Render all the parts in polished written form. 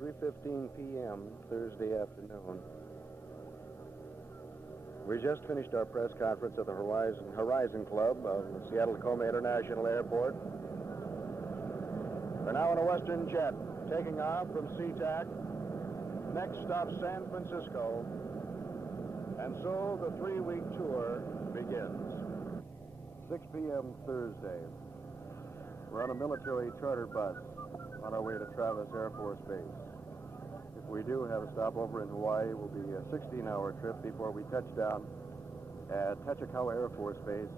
3:15 p.m. Thursday afternoon. We just finished our press conference at the Horizon Club of the Seattle Tacoma International Airport. We're now in a Western jet, taking off from SeaTac. Next stop, San Francisco. And so the 3-week tour begins. 6 p.m. Thursday. We're on a military charter bus on our way to Travis Air Force Base. If we do have a stopover in Hawaii, it will be a 16-hour trip before we touch down at Tachikawa Air Force Base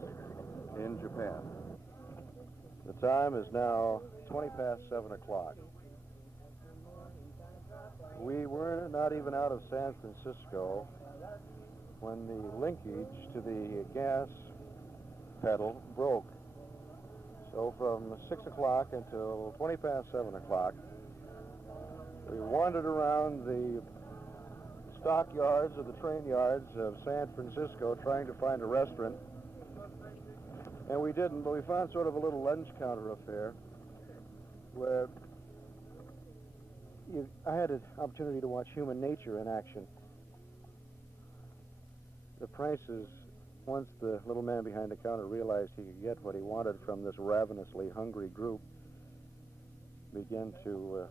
in Japan. The time is now 20 past 7 o'clock. We were not even out of San Francisco when the linkage to the gas pedal broke. So from 6 o'clock until 20 past 7 o'clock, we wandered around the stock yards or the train yards of San Francisco trying to find a restaurant. And we didn't, but we found sort of a little lunch counter affair where I had an opportunity to watch human nature in action. The prices, once the little man behind the counter realized he could get what he wanted from this ravenously hungry group, began to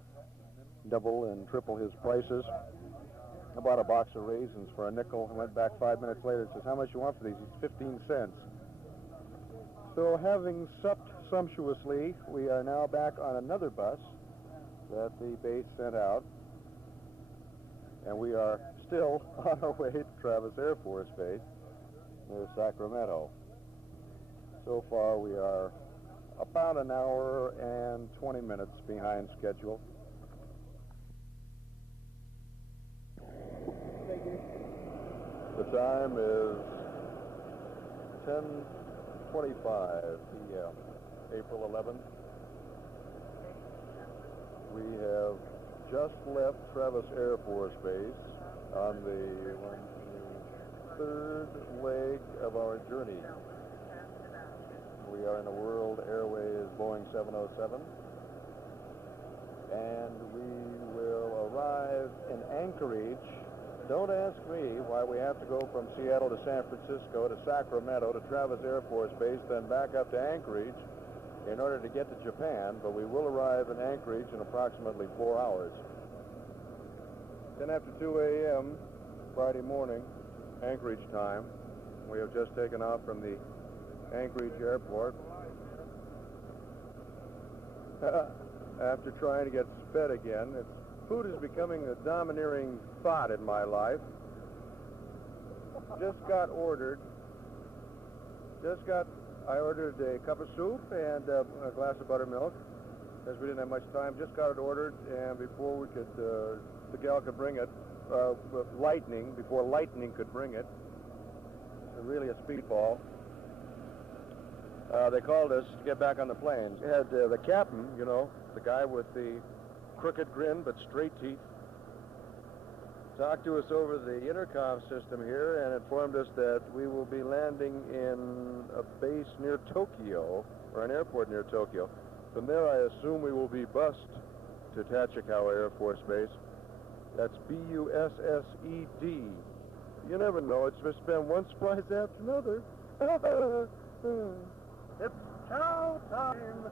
double and triple his prices. I bought a box of raisins for a nickel and went back 5 minutes later and says, "How much you want for these?" It's 15 cents. So having supped sumptuously, we are now back on another bus that the base sent out, and we are still on our way to Travis Air Force Base near Sacramento. So far we are about an hour and 20 minutes behind schedule. The time is 10:25 p.m., April 11th. We have just left Travis Air Force Base on the third leg of our journey. We are in the World Airways Boeing 707, and we will arrive in Anchorage. Don't ask me why we have to go from Seattle to San Francisco to Sacramento to Travis Air Force Base, then back up to Anchorage in order to get to Japan, but we will arrive in Anchorage in approximately 4 hours. 10 after 2 a.m. Friday morning, Anchorage time. We have just taken off from the Anchorage airport after trying to get fed again. Food is becoming a domineering thought in my life. I ordered a cup of soup and a glass of buttermilk, as we didn't have much time. Just got it ordered, and before we could, the gal could bring it, before lightning could bring it, really a speedball. They called us to get back on the plane. We had the captain, the guy with the crooked grin but straight teeth, talked to us over the intercom system here and informed us that we will be landing in a base near Tokyo, or an airport near Tokyo. From there, I assume we will be bussed to Tachikawa Air Force Base. That's B-U-S-S-E-D. You never know. It's just been one surprise after another. It's chow time.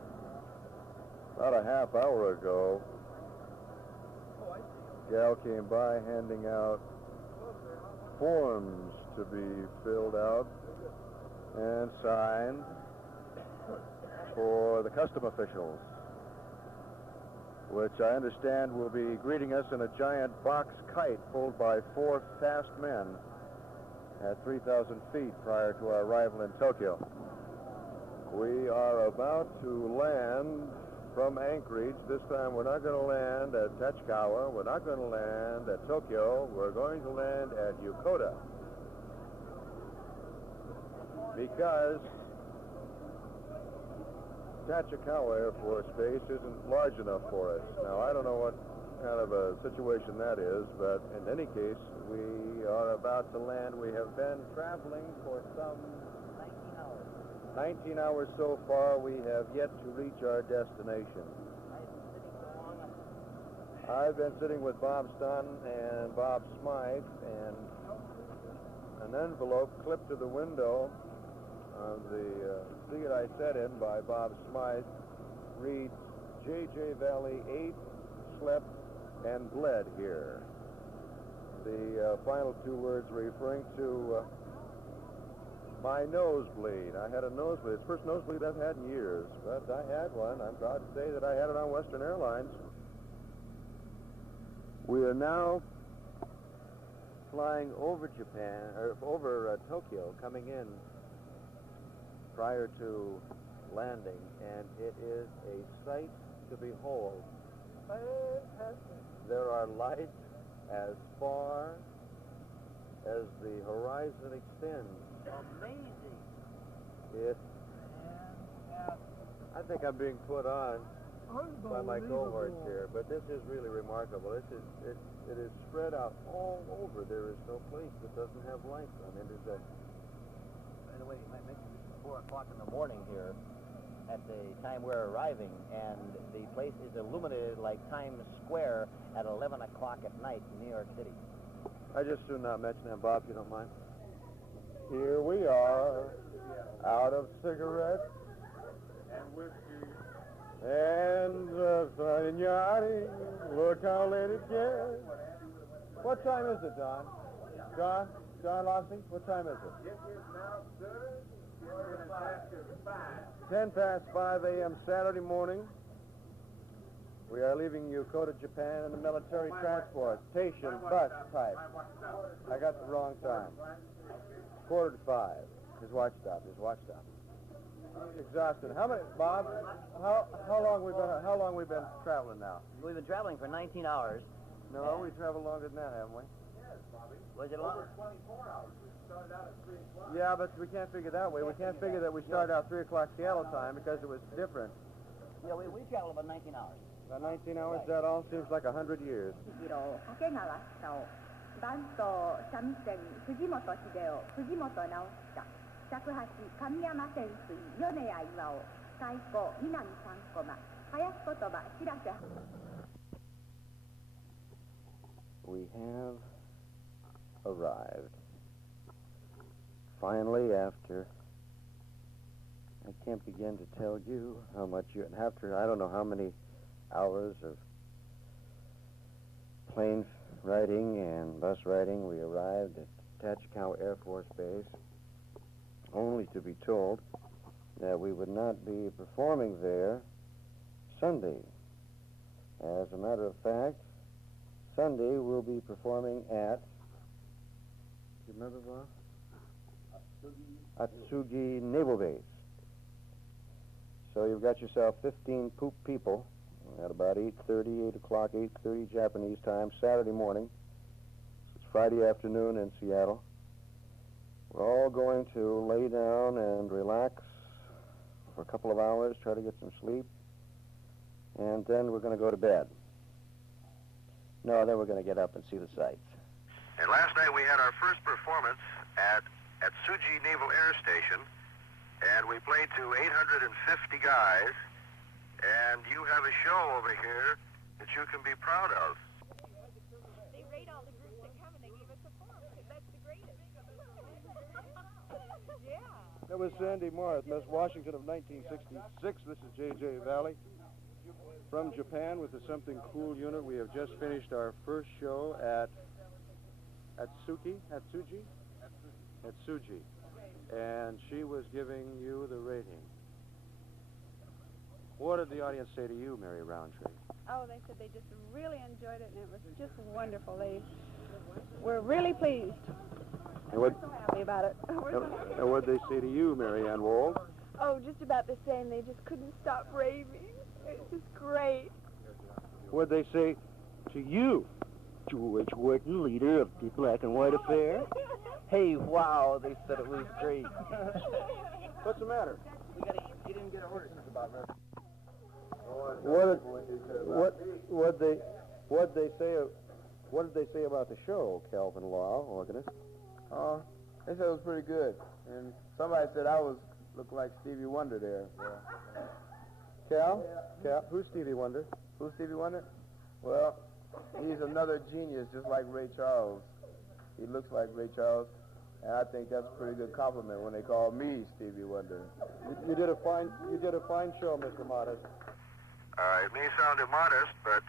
About a half hour ago, gal came by handing out forms to be filled out and signed for the custom officials, which I understand will be greeting us in a giant box kite pulled by 4 fast men at 3,000 feet prior to our arrival in Tokyo. We are about to land from Anchorage. This time we're not going to land at Tachikawa. We're not going to land at Tokyo. We're going to land at Yokota. Because Tachikawa Air Force Base isn't large enough for us. Now, I don't know what kind of a situation that is, but in any case, we are about to land. We have been traveling for some 19 hours so far. We have yet to reach our destination. I've been sitting with Bob Stunn and Bob Smythe, and an envelope clipped to the window of the seat I sat in by Bob Smythe reads, J.J. Valley ate, slept, and bled here. The final two words referring to my nosebleed. I had a nosebleed. It's the first nosebleed I've had in years, but I had one. I'm proud to say that I had it on Western Airlines. We are now flying over Japan, or over Tokyo, coming in prior to landing, and it is a sight to behold. Fantastic. There are lights as far as the horizon extends. Amazing. It. I think I'm being put on by my cohorts here, but this is really remarkable. It is spread out all over. There is no place that doesn't have lights on intersection. By the way, you might mention this is 4 o'clock in the morning here at the time we're arriving, and the place is illuminated like Times Square at 11 o'clock at night in New York City. I just should not mention that, Bob, if you don't mind. Here we are, out of cigarettes and whiskey. and Fagnani. Look how late it gets. What time is it, Don? John Lossy, what time is it? It is now, sir, 5. 10 past 5 a.m. Saturday morning. We are leaving Yokota, Japan in the military transportation bus type. I got the wrong time. 4:45. His watch stop. Exhausted. How many, Bob? How long we been traveling now? We've been traveling for 19 hours. No, we traveled longer than that, haven't we? Yes, Bobby. Was it long? Over 24 hours. We started out at 3 o'clock. Yeah, but we can't figure that way. We can't figure that we started out 3 o'clock Seattle time because it was different. Yeah, we traveled about 19 hours. About 19 hours, that all seems like 100 years. キロ掛川下を番頭三味線藤本秀夫藤本直久尺八神山潜水米谷岩尾太鼓南三駒林言葉白瀬 We have arrived. Finally, after, I can't begin to tell you how much after I don't know how many hours of plane riding and bus riding, we arrived at Tachikawa Air Force Base, only to be told that we would not be performing there Sunday. As a matter of fact, Sunday we'll be performing at, do you remember, Bob? Atsugi Naval Base. So you've got yourself 15 poop people at about 8:30 Japanese time, Saturday morning. It's Friday afternoon in Seattle. We're all going to lay down and relax for a couple of hours, try to get some sleep, and then we're going to go to bed. No, then we're going to get up and see the sights. And last night we had our first performance at Tsuji Naval Air Station, and we played to 850 guys, and you have a show over here that you can be proud of. They rate all the groups that come and they give us a form because that's the greatest. Yeah. That was Sandy Marth, Miss Washington of 1966. This is J.J. Valley from Japan with the Something Cool unit. We have just finished our first show at Atsugi, and she was giving you the rating. What did the audience say to you, Mary Roundtree? Oh, they said they just really enjoyed it and it was just wonderful. They were really pleased. And what, We're so happy about it. We're so happy. and what did they say to you, Mary Ann Wold? Oh, just about the same. They just couldn't stop raving. It's just great. What did they say to you, George Wharton, leader of the Black and White Affair? Hey, wow, they said it was great. What's the matter? You didn't get a order since about right. What did they say about the show, Calvin Law, organist? They said it was pretty good, and somebody said I looked like Stevie Wonder there. Cal, who's Stevie Wonder? Who's Stevie Wonder? Well, He's another genius, just like Ray Charles. He looks like Ray Charles, and I think that's a pretty good compliment when they call me Stevie Wonder. You did a fine show, Mr. Modest. It may sound immodest, but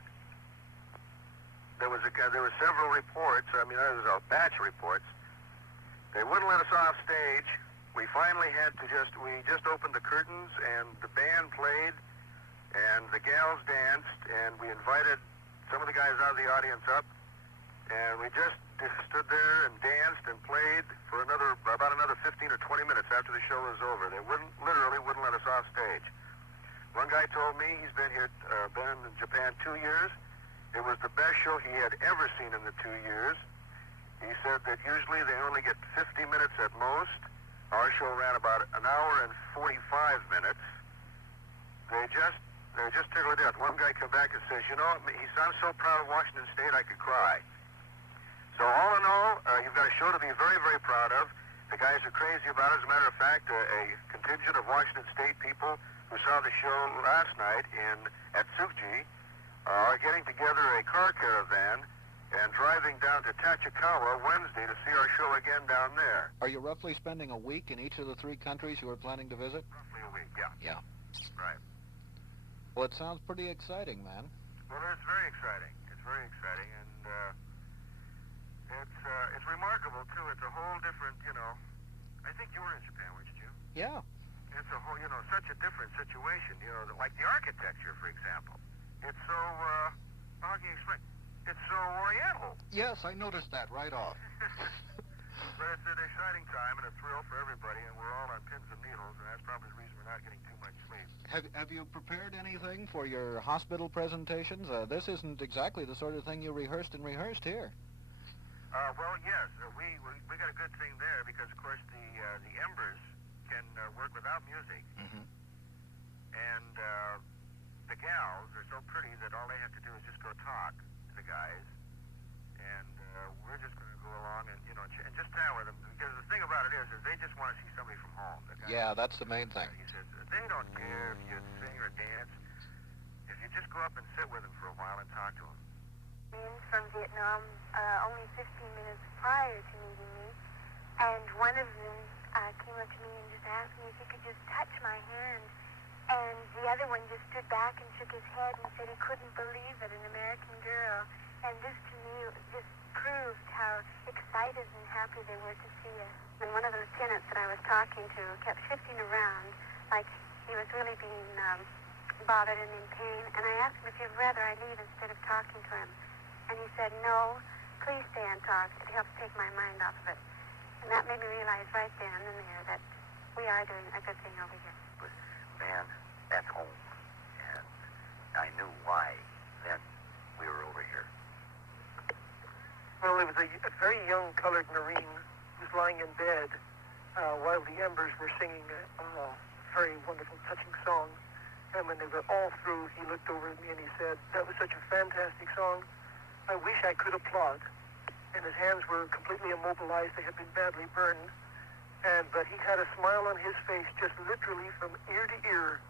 there were several reports. I mean, there was a batch of reports. They wouldn't let us off stage. We finally had to we just opened the curtains, and the band played, and the gals danced, and we invited some of the guys out of the audience up, and we just stood there and danced and played for about another 15 or 20 minutes after the show was over. They literally wouldn't let us off stage. One guy told me he's been in Japan 2 years. It was the best show he had ever seen in the 2 years. He said that usually they only get 50 minutes at most. Our show ran about an hour and 45 minutes. They just tickled to death. One guy came back and says, you know, I'm so proud of Washington State I could cry. So all in all, you've got a show to be very, very proud of. The guys are crazy about it. As a matter of fact, a contingent of Washington State people who saw the show last night at Tsuji are getting together a car caravan and driving down to Tachikawa Wednesday to see our show again down there. Are you roughly spending a week in each of the 3 countries you were planning to visit? Roughly a week, yeah. Yeah. Right. Well, it sounds pretty exciting, man. Well, it's very exciting. It's very exciting, and it's remarkable, too. It's a whole different, I think you were in Japan, weren't you? Yeah. It's a whole, such a different situation, like the architecture, for example. It's so, how can you explain? It's so oriental. Yes, I noticed that right off. But it's an exciting time and a thrill for everybody, and we're all on pins and needles, and that's probably the reason we're not getting too much sleep. Have you prepared anything for your hospital presentations? This isn't exactly the sort of thing you rehearsed here. Well, yes, we got a good thing there because, of course, the Embers can work without music, and the gals are so pretty that all they have to do is just go talk to the guys, and we're just going to go along and and just chat with them, because the thing about it is they just want to see somebody from home. Yeah, that's the main thing. He says they don't care if you sing or dance if you just go up and sit with them for a while and talk to them. From Vietnam, only 15 minutes prior to meeting me, and one of them came up to me and just asked me if he could just touch my hand, and the other one just stood back and shook his head and said he couldn't believe it, an American girl, and this to me just proved how excited and happy they were to see us. And one of the lieutenants that I was talking to kept shifting around like he was really being bothered and in pain, and I asked him if he'd rather I leave instead of talking to him. And he said, no, please stay and talk. It helps take my mind off of it. And that made me realize right then and there that we are doing a good thing over here. But, man, that's home. And I knew why then we were over here. Well, it was a very young colored Marine who was lying in bed while the Embers were singing a very wonderful, touching song. And when they were all through, he looked over at me and he said, that was such a fantastic song. I wish I could applaud. And his hands were completely immobilized. They had been badly burned. But he had a smile on his face just literally from ear to ear.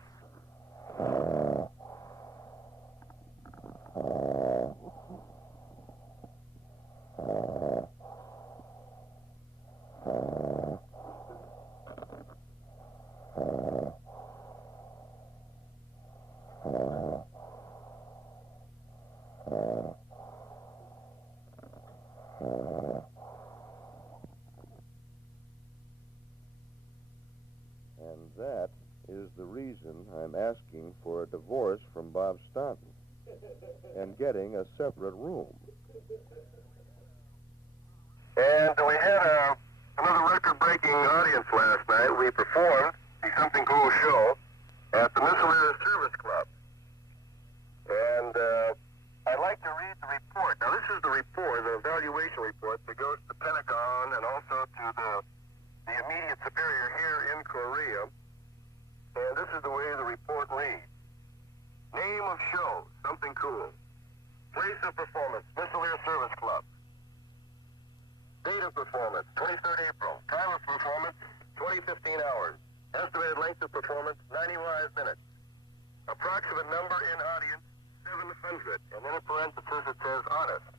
And that is the reason I'm asking for a divorce from Bob Staunton and getting a separate room. And we had another record-breaking audience last night. We performed the Something Cool show at the Missile Service Club. And I'd like to read the report. Now, this is the report, the evaluation report that goes to the Pentagon and also to the immediate superior here in Korea. And this is the way the report reads. Name of show, Something Cool. Place of performance, Missile Service Club. Date of performance, 23rd April. Time of performance, 20:15 hours. Estimated length of performance, 95 minutes. Approximate number in audience, 700, and in a parenthesis it says honest.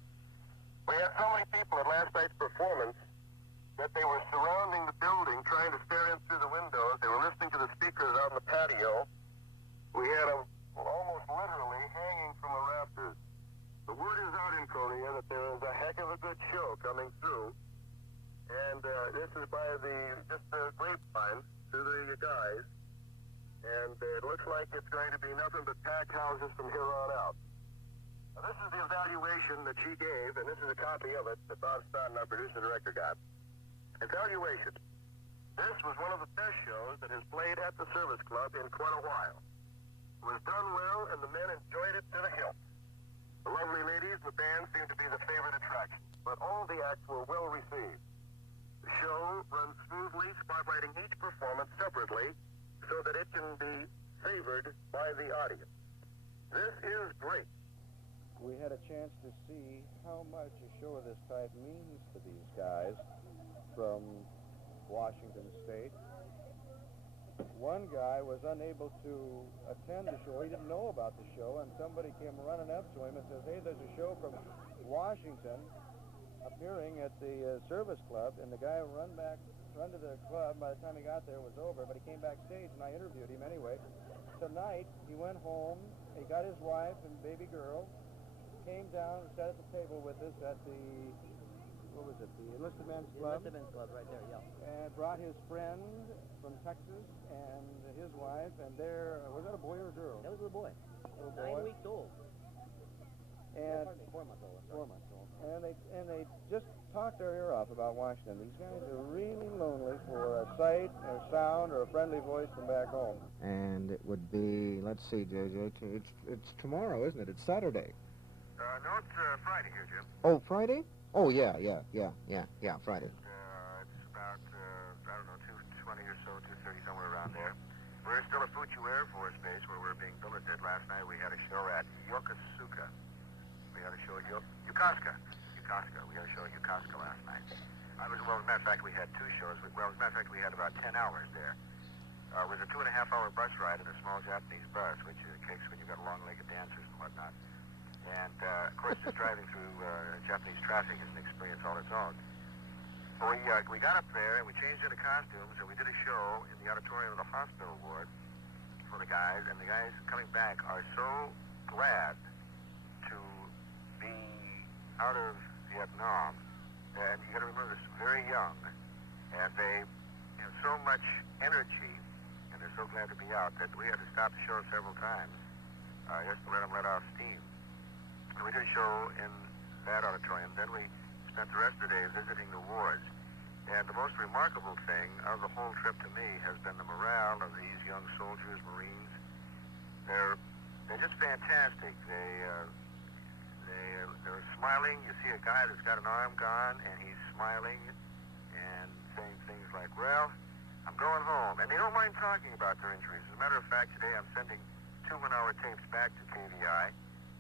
We had so many people at last night's performance that they were surrounding the building, trying to stare in through the windows. They were listening to the speakers out in the patio. We had them almost literally hanging from the rafters. The word is out in Korea that there is a heck of a good show coming through, and this is by just the grapevine to the guys, and it looks like it's going to be nothing but packed houses from here on out. Now, this is the evaluation that she gave, and this is a copy of it that Bob Stoughton, our producer director, got. Evaluation. This was one of the best shows that has played at the Service Club in quite a while. It was done well, and the men enjoyed it to the hilt. The lovely ladies, the band seemed to be the favorite attraction, but all the acts were well received. The show runs smoothly, spotlighting each performance separately so that it can be favored by the audience. This is great. We had a chance to see how much a show of this type means to these guys from Washington State. One guy was unable to attend the show. He didn't know about the show, and somebody came running up to him and says, hey, there's a show from Washington appearing at the Service Club, and the guy run to the club. By the time he got there, it was over, but he came backstage, and I interviewed him anyway. Tonight, he went home, he got his wife and baby girl, came down and sat at the table with us at the, what was it, the Enlisted Men's Club? Enlisted Men's Club, right there, yeah. And brought his friend from Texas and his wife, and was that a boy or a girl? That was a little boy. Little boy. 9 weeks old. And 4 months old. 4 months old. And they just talked their ear off about Washington. These guys are really lonely for a sight, or sound, or a friendly voice from back home. And it would be, let's see, JJ, it's tomorrow, isn't it? It's Saturday. No, it's Friday here, Jim. Oh, Friday? Oh, yeah, Friday. It's about, I don't know, 2:20 or so, 2:30, somewhere around there. We're still at Fuchu Air Force Base, where we're being billeted. Last night we had a show at Yokosuka. We had a show at Yokosuka. We had a show at Yokosuka last night. As a matter of fact, we had 2 shows. As a matter of fact, we had about 10 hours there. It was a 2.5-hour bus ride in a small Japanese bus, which is the case when you've got long-legged dancers and whatnot. And, of course, just driving through Japanese traffic is an experience all its own. So we got up there, and we changed into costumes, and we did a show in the auditorium of the hospital ward for the guys, and the guys coming back are so glad to be out of Vietnam. And you got to remember, they're very young, and they have so much energy, and they're so glad to be out that we had to stop the show several times just to let them let off steam. And we did a show in that auditorium. Then we spent the rest of the day visiting the wards. And the most remarkable thing of the whole trip to me has been the morale of these young soldiers, Marines. They're just fantastic. They're smiling. You see a guy that's got an arm gone, and he's smiling and saying things like, well, I'm going home. And they don't mind talking about their injuries. As a matter of fact, today I'm sending 2 1-hour tapes back to KVI.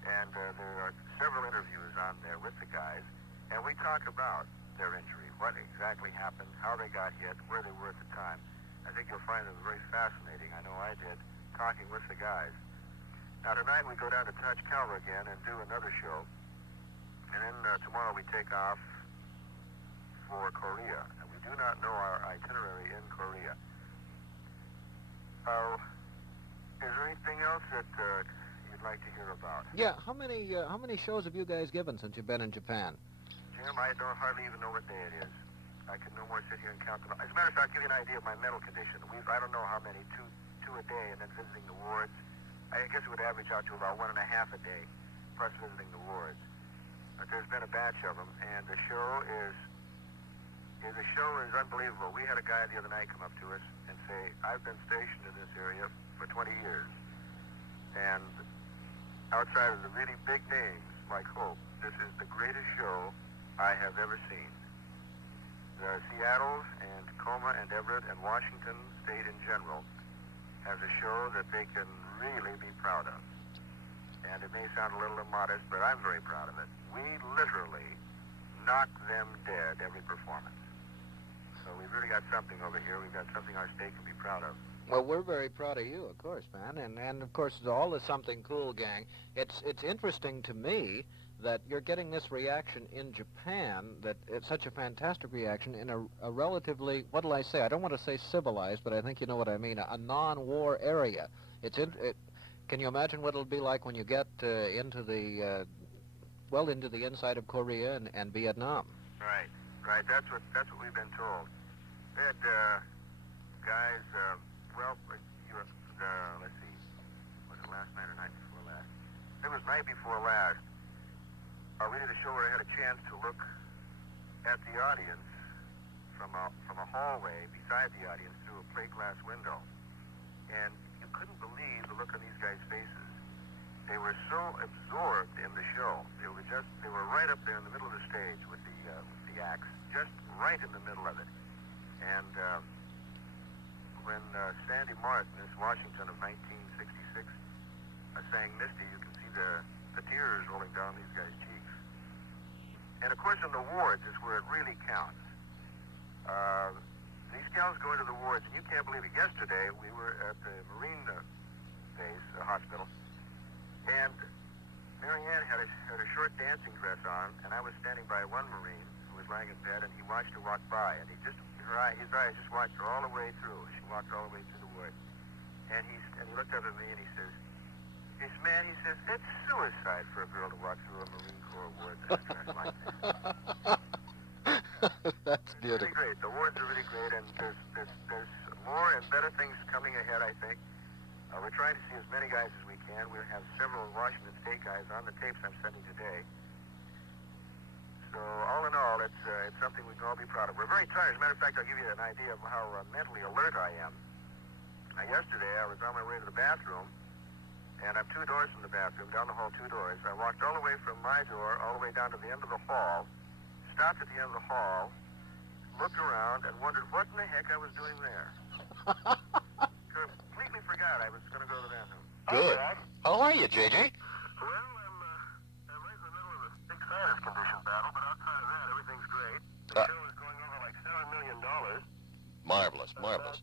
And there are several interviews on there with the guys, and we talk about their injury, what exactly happened, how they got hit, where they were at the time. I think you'll find it very fascinating. I know I did, talking with the guys. Now, tonight we go down to Tachikawa again and do another show, and then tomorrow we take off for Korea. And we do not know our itinerary in Korea. Is there anything else that you'd like to hear about? Yeah, how many shows have you guys given since you've been in Japan? Jim, I don't hardly even know what day it is. I can no more sit here and count them. As a matter of fact, I'll give you an idea of my mental condition. I don't know how many, two a day, and then visiting the wards. I guess it would average out to about 1.5 a day, plus visiting the wards. But there's been a batch of them, and the show is unbelievable. We had a guy the other night come up to us and say, I've been stationed in this area for 20 years. And outside of the really big names, like Hope, this is the greatest show I have ever seen. Seattle and Tacoma and Everett and Washington State in general has a show that they can really be proud of. And it may sound a little immodest, but I'm very proud of it. We literally knock them dead every performance. So we've really got something over here. We've got something our state can be proud of. Well, we're very proud of you, of course, man, and of course, it's all the Something Cool gang. It's interesting to me that you're getting this reaction in Japan, that it's such a fantastic reaction in a relatively, what'll I say? I don't want to say civilized, but I think you know what I mean, a non-war area. Can you imagine what it'll be like when you get into the inside of Korea and Vietnam? Right. That's what we've been told. We had guys. Let's see. Was it last night or night before last? It was night before last. We did a show where I had a chance to look at the audience from a hallway beside the audience through a plate glass window, and you couldn't believe the look on these guys' faces. They were so absorbed in the show. They were right up there in the middle of the stage with the acts, just right in the middle of it. And when Sandy Martin, this Washington of 1966, sang Misty, you can see the tears rolling down these guys' cheeks. And of course, in the wards is where it really counts. These gals go into the wards, and you can't believe it. Yesterday, we were at the Marine Base Hospital, and Marianne had a short dancing dress on, and I was standing by one Marine who was lying in bed, and he watched her walk by, and his eyes just watched her all the way through. She walked all the way through the ward, and he looked up at me and he says, "Man," he says, "it's suicide for a girl to walk through a Marine Corps ward in a dress like this." That's beautiful. It's really great. The wards are really great, and there's more and better things coming ahead, I think. We're trying to see as many guys as we can. We have several Washington State guys on the tapes I'm sending today. So all in all, it's something we can all be proud of. We're very tired. As a matter of fact, I'll give you an idea of how mentally alert I am. Yesterday, I was on my way to the bathroom, and I'm 2 doors from the bathroom, down the hall 2 doors. I walked all the way from my door, all the way down to the end of the hall, stopped at the end of the hall, looked around, and wondered what in the heck I was doing there. Completely forgot I was going to go to the bathroom. Good. How are you, JJ? Well, I'm right in the middle of a big sinus condition battle, but outside of that, everything's great. The show is going over like $7 million. Marvelous, marvelous.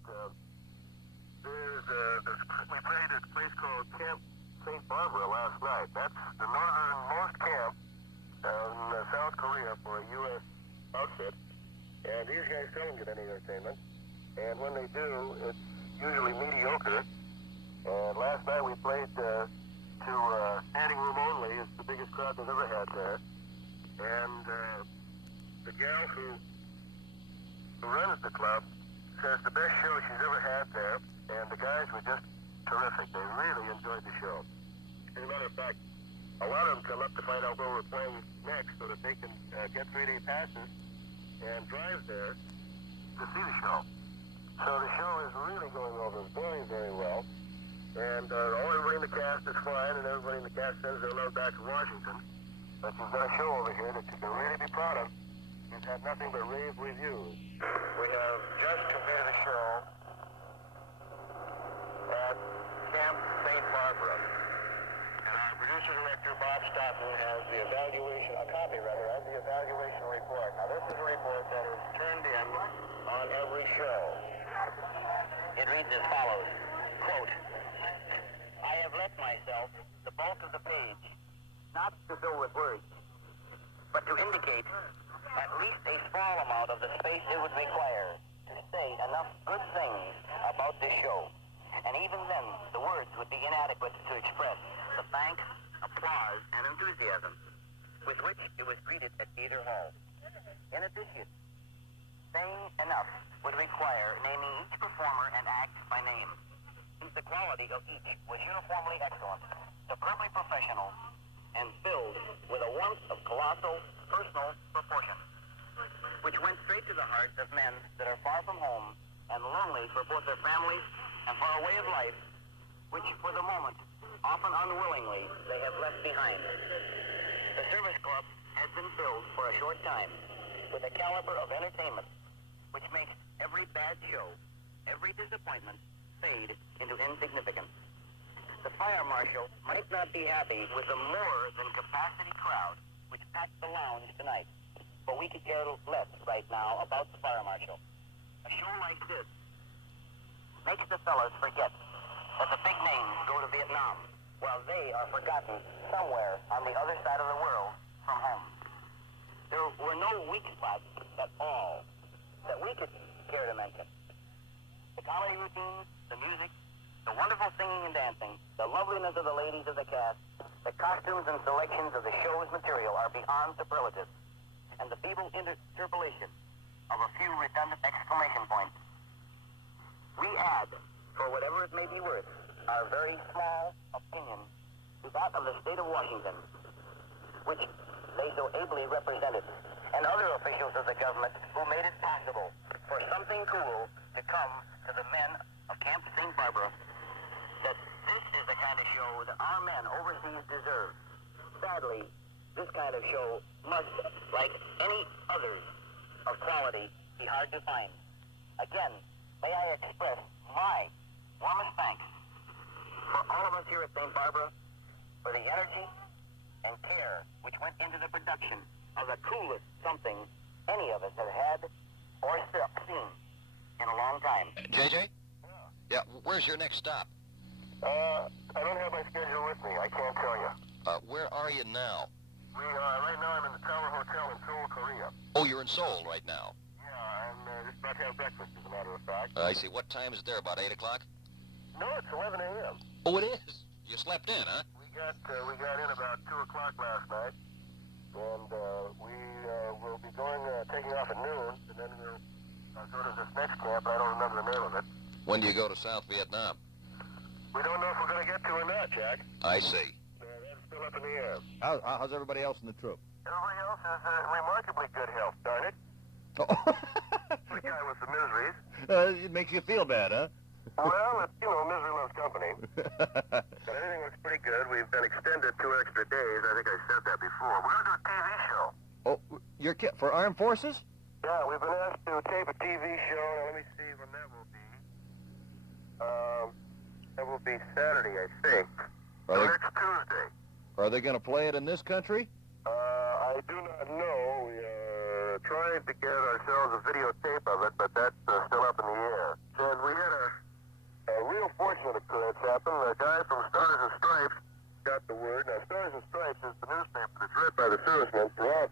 We played at a place called Camp St. Barbara last night. That's the northernmost camp in South Korea for a U.S. outfit. And these guys don't get any entertainment. And when they do, it's usually mediocre. And last night we played to standing room only. It's the biggest crowd they've ever had there. And the gal who runs the club says the best show she's ever had there. And the guys were just terrific. They really enjoyed the show. As a matter of fact, a lot of them come up to find out where we're playing next so that they can get 3-day passes and drive there to see the show. So the show is really going over very, very well. And everybody in the cast is fine, and everybody in the cast sends their love back to Washington. But you've got a show over here that you can really be proud of. You've had nothing but rave reviews. We have just completed a show at Camp St. Barbara. And our producer-director, Bob Stoughton, has a copy of the evaluation report. Now, this is a report that is turned in on every show. It reads as follows, quote, "I have left myself the bulk of the page, not to fill with words, but to indicate at least a small amount of the space it would require to say enough good things about this show. And even then, the words would be inadequate to express the thanks, applause, and enthusiasm with which it was greeted at Gator Hall. In addition, saying enough would require naming each performer and act by name, since the quality of each was uniformly excellent, superbly professional, and filled with a warmth of colossal personal proportion, which went straight to the hearts of men that are far from home and lonely for both their families and for a way of life which, for the moment, often unwillingly, they have left behind. The service club has been filled for a short time with a caliber of entertainment which makes every bad show, every disappointment, fade into insignificance. The fire marshal might not be happy with the more than capacity crowd which packed the lounge tonight, but we could care less right now about the fire marshal. A show like this makes the fellas forget that the big names go to Vietnam, while they are forgotten somewhere on the other side of the world from home. There were no weak spots at all that we could care to mention. The comedy routines, the music, the wonderful singing and dancing, the loveliness of the ladies of the cast, the costumes and selections of the show's material are beyond superlative, and the feeble interpolation of a few redundant exclamation points. We add, for whatever it may be worth, our very small opinion to that of the state of Washington, which they so ably represented, and other officials of the government who made it possible for something cool to come to the men of Camp St. Barbara, that this is the kind of show that our men overseas deserve. Sadly, this kind of show must, like any others of quality, be hard to find. Again, may I express my warmest thanks for all of us here at St. Barbara for the energy and care which went into the production of the coolest something any of us have had or seen in a long time. JJ? Yeah, where's your next stop? I don't have my schedule with me. I can't tell you. Where are you now? Right now I'm in the Tower Hotel in Seoul, Korea. Oh, you're in Seoul right now. Yeah, I'm just about to have breakfast, as a matter of fact. I see. What time is it there? About 8 o'clock? No, it's 11 a.m. Oh, it is? You slept in, huh? We got in about 2 o'clock last night, and we will be taking off at noon, and then we'll go to this next camp. I don't remember the name of it. When do you go to South Vietnam? We don't know if we're going to get to or not, Jack. I see. That's still up in the air. How's everybody else in the troop? Everybody else is remarkably good health, darn it. Oh. The guy with the miseries. It makes you feel bad, huh? Well, misery loves company. But everything looks pretty good. We've been extended 2 extra days. I think I said that before. We're going to do a TV show. Oh, your kid for Armed Forces? Yeah, we've been asked to tape a TV show. Now, let me see when that will be. That will be Saturday, I think. Next Tuesday. Are they going to play it in this country? I do not know. We are trying to get ourselves a videotape of it, but that's still up in the air. And we had a real fortunate occurrence happen. A guy from Stars and Stripes got the word. Now, Stars and Stripes is the newspaper that's read by the servicemen throughout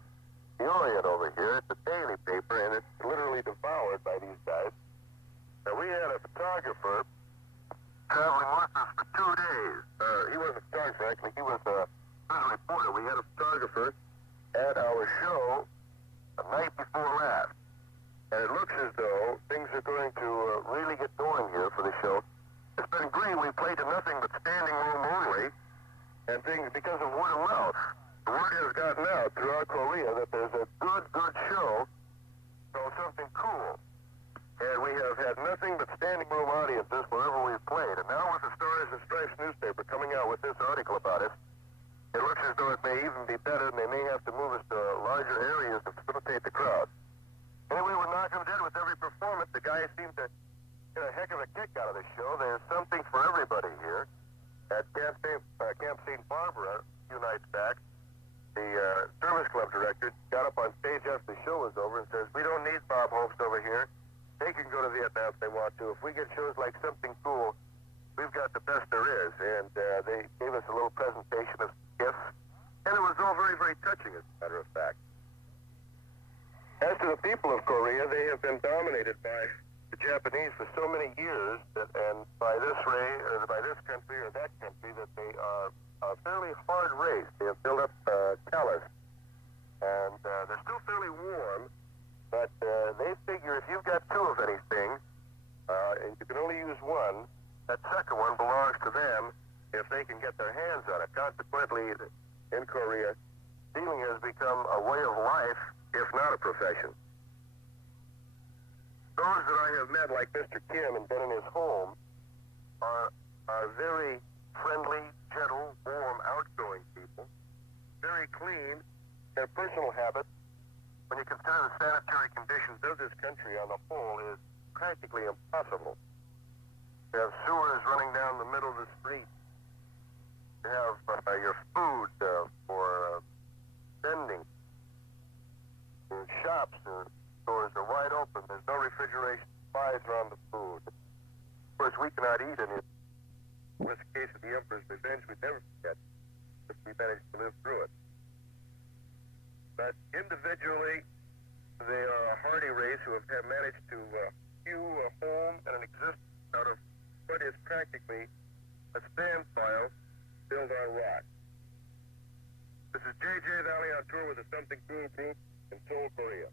the Orient over here. It's a daily paper, and it's literally devoured by these guys. Now, we had a photographer traveling with us for 2 days. He wasn't a photographer, actually. He was a reporter. We had a photographer at our show the night before last. And it looks as though things are going to really get going here for the show. It's been green. We played to nothing but standing room only, and things because of word of mouth. The word has gotten out throughout Korea that there's a good show, so something cool. And we have had nothing but standing room audiences wherever we've played. And now with the Stars and Stripes newspaper coming out with this article about us, it looks as though it may even be better, and they may have to move us to larger areas to facilitate the crowd. Anyway, we're knocking them dead with every performance. The guys seem to get a heck of a kick out of the show. There's something for everybody here. At Camp St. Barbara a few nights back, the service club director got up on stage after the show was over and says, "We don't need Bob Hopes over here. They can go to Vietnam if they want to. If we get shows like Something Cool, we've got the best there is." And they gave us a little presentation of gifts, and it was all very, very touching, as a matter of fact. As to the people of Korea, they have been dominated by the Japanese for so many years, and by this country or that country, that they are a fairly hard race. They have built up callous, and they're still fairly warm, but they figure if you've got 2 of anything, and you can only use one, that second one belongs to them if they can get their hands on it. Consequently, in Korea, stealing has become a way of life, if not a profession. Those that I have met, like Mr. Kim, and been in his home, are very friendly, gentle, warm, outgoing people, very clean. Their personal habits, when you consider the sanitary conditions of this country on the whole, is practically impossible. You have sewers running down the middle of the street. You have your food for vending. Your shops or stores are wide open. There's no refrigeration supplies around the food. Of course, we cannot eat any. In this case of the Emperor's Revenge, we never forget if we managed to live through it. But individually, they are a hardy race who have managed to hew a home and an existence out of what is practically a sand pile built on rock. This is J.J. Valley on tour with the Something Cool group in Seoul, Korea.